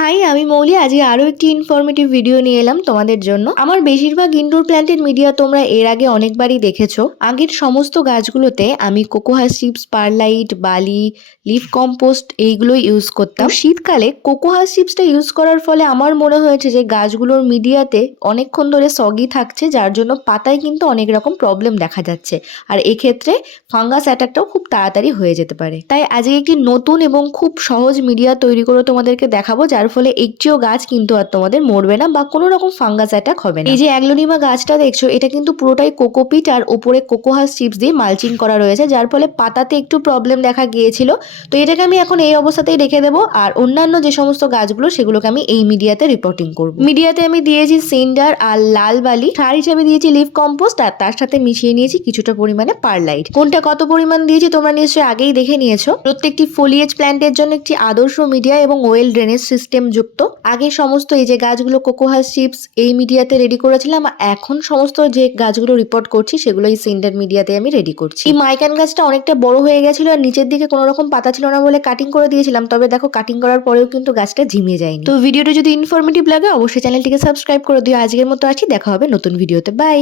High, আমি মৌলি। আজকে আরো একটি ইনফরমেটিভ ভিডিও নিয়ে এলাম তোমাদের জন্য। আমার বেশিরভাগ ইনডোর প্ল্যান্টের মিডিয়া তোমরা এর আগে অনেকবারই দেখেছো। আগের সমস্ত গাছগুলোতে আমি কোকোহা চিপস, পারলাইট, বালি, লিফ কম্পোস্ট এইগুলো ইউজ করতাম। শীতকালে কোকোহা চিপসটা ইউজ করার ফলে আমার মনে হয়েছে যে গাছগুলোর মিডিয়াতে অনেকক্ষণ ধরে সগি থাকছে, যার জন্য পাতায় কিন্তু অনেক রকম প্রবলেম দেখা যাচ্ছে। আর এক্ষেত্রে ফাঙ্গাস অ্যাটাকটাও খুব তাড়াতাড়ি হয়ে যেতে পারে। তাই আজকে একটি নতুন এবং খুব সহজ মিডিয়া তৈরি করে তোমাদেরকে দেখাবো, যার ফলে একটিও গাছ কিন্তু আর তোমাদের মরবে না বা কোনো রকম ফাঙ্গাস অ্যাটাক হবে না। এই যে অ্যাগ্লোনিমা গাছটা দেখছো, এটা কিন্তু পুরোটাই কোকোপিট আর ওপরে কোকোহাস চিপস দিয়ে মালচিং করা রয়েছে, যার ফলে পাতাতে একটু প্রবলেম দেখা গিয়েছিল। তো এটাকে আমি এখন এই অবস্থাতেই রেখে দেবো, আর অন্যান্য যে সমস্ত গাছগুলো সেগুলোকে আমি এই মিডিয়াতে রিপোর্টিং করবো। মিডিয়াতে আমি দিয়েছি সিন্ডার আর লাল বালি, সার হিসেবে দিয়েছি লিফ কম্পোস্ট, আর তার সাথে মিশিয়ে নিয়েছি কিছুটা পরিমাণে পারলাইট। কোনটা কত পরিমাণ দিয়েছি তোমরা নিশ্চয়ই আগেই দেখে নিয়েছো। প্রত্যেকটি ফোলিয়েজ প্ল্যান্টের জন্য একটি আদর্শ মিডিয়া এবং ওয়েল ড্রেনেজ সিস্টেম যুক্ত। আগে সমস্ত এই যে গাছগুলো কোকোহাস চিপস এই মিডিয়াতে রেডি করেছিলাম, এখন সমস্ত যে গাছগুলো রিপোর্ট করছি সেগুলো এই সিন্ডার মিডিয়াতে আমি রেডি করছি। এই মাইকান গাছটা অনেকটা বড় হয়ে গেছিল আর নিচের দিকে কোনো রকম পাতা ছিল না বলে কাটিং করে দিয়েছিলাম, তবে দেখো কাটিং করার পরেও কিন্তু গাছটা ঝিমে যায়নি। তো ভিডিওটা যদি ইনফরমেটিভ লাগে অবশ্যই চ্যানেলটিকে সাবস্ক্রাইব করে দিও। আজকের মতো আছি, দেখা হবে নতুন ভিডিওতে। বাই।